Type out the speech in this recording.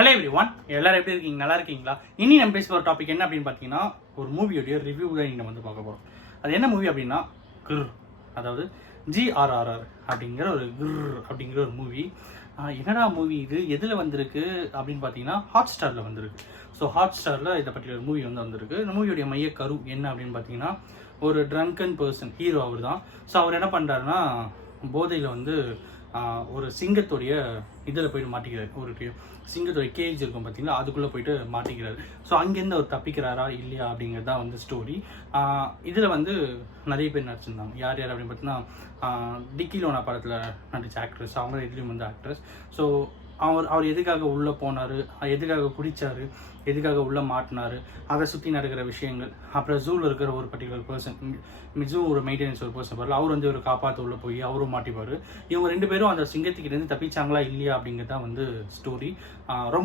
Hello everyone, எல்லாரும் எப்படி இருக்கீங்க? நல்லா இருக்கீங்களா? இனி நம்ம பேச போகிற டாபிக் என்ன அப்படின்னு பார்த்தீங்கன்னா, ஒரு மூவியோடைய ரிவ்யூ தான் இங்கே வந்து பார்க்க போகிறோம். அது என்ன மூவி அப்படின்னா கிர், அதாவது GRRR அப்படிங்கிற ஒரு மூவி. என்னடா மூவி இது, எதில் வந்திருக்கு அப்படின்னு பார்த்தீங்கன்னா ஹாட் ஸ்டாரில் வந்திருக்கு. ஸோ ஹாட் ஸ்டாரில் இதை பற்றி ஒரு மூவி வந்திருக்கு. இந்த மூவியோடைய மைய கரு என்ன அப்படின்னு பார்த்தீங்கன்னா, ஒரு ட்ரங்கன் பர்சன், ஹீரோ அவர் தான். ஸோ அவர் என்ன பண்ணுறாருன்னா, போதையில் வந்து ஒரு சிங்கத்துடைய இதில் போயிட்டு மாட்டிக்கிறார். ஒரு சிங்கத்துடைய கேஜ் இருக்கும் பார்த்தீங்களா, அதுக்குள்ளே போயிட்டு மாட்டிக்கிறாரு. ஸோ அங்கேருந்து அவர் தப்பிக்கிறாரா இல்லையா அப்படிங்கிறது தான் வந்து ஸ்டோரி. இதில் வந்து நிறைய பேர் நடிச்சிருந்தாங்க. யார் யார் அப்படின்னு பார்த்தீங்கன்னா, டிக்கி லோனா படத்தில் நடித்த ஆக்ட்ரஸ், அவங்க இதுலேயும் வந்து ஆக்ட்ரஸ். ஸோ அவர் எதுக்காக உள்ளே போனார், எதுக்காக குடித்தார், எதுக்காக உள்ளே மாட்டினார், அதை சுற்றி நடக்கிற விஷயங்கள். அப்புறம் ஜூவில் இருக்கிற ஒரு பர்டிகுலர் பர்சன், ஜூ ஒரு மெயின்டெனன்ஸ் ஒரு பர்சன் பாரு, அவர் வந்து ஒரு காப்பாற்ற உள்ளே போய் அவரும் மாட்டிப்பார். இவங்க ரெண்டு பேரும் அந்த சிங்கத்துக்கிட்டேருந்து தப்பிச்சாங்களா இல்லையா அப்படிங்கிறது தான் வந்து ஸ்டோரி. ரொம்ப